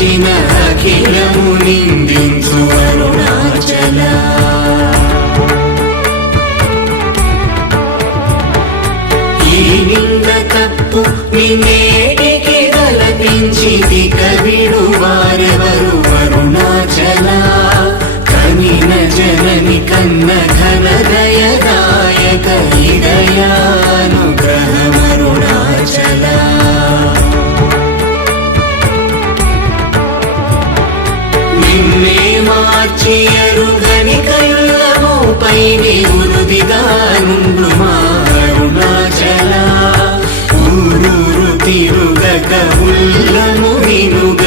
నిలిచిన అఖిలము నిందించు అరుణాచల ఈ నింద తప్పు నిన్నేటికి తలపించిది కవిడు వారెవరు అరుణాచల కనిన జనని కన్న ఘన దయదాయక హృదయానుగ్రహమరుణాచల నిన్నే మార్చి ఎరుగని కళ్ళమోపై నివృదిగా నుండు మా అరుణాచల ఊరూరు తిరుగక ఉల్లము వినుగ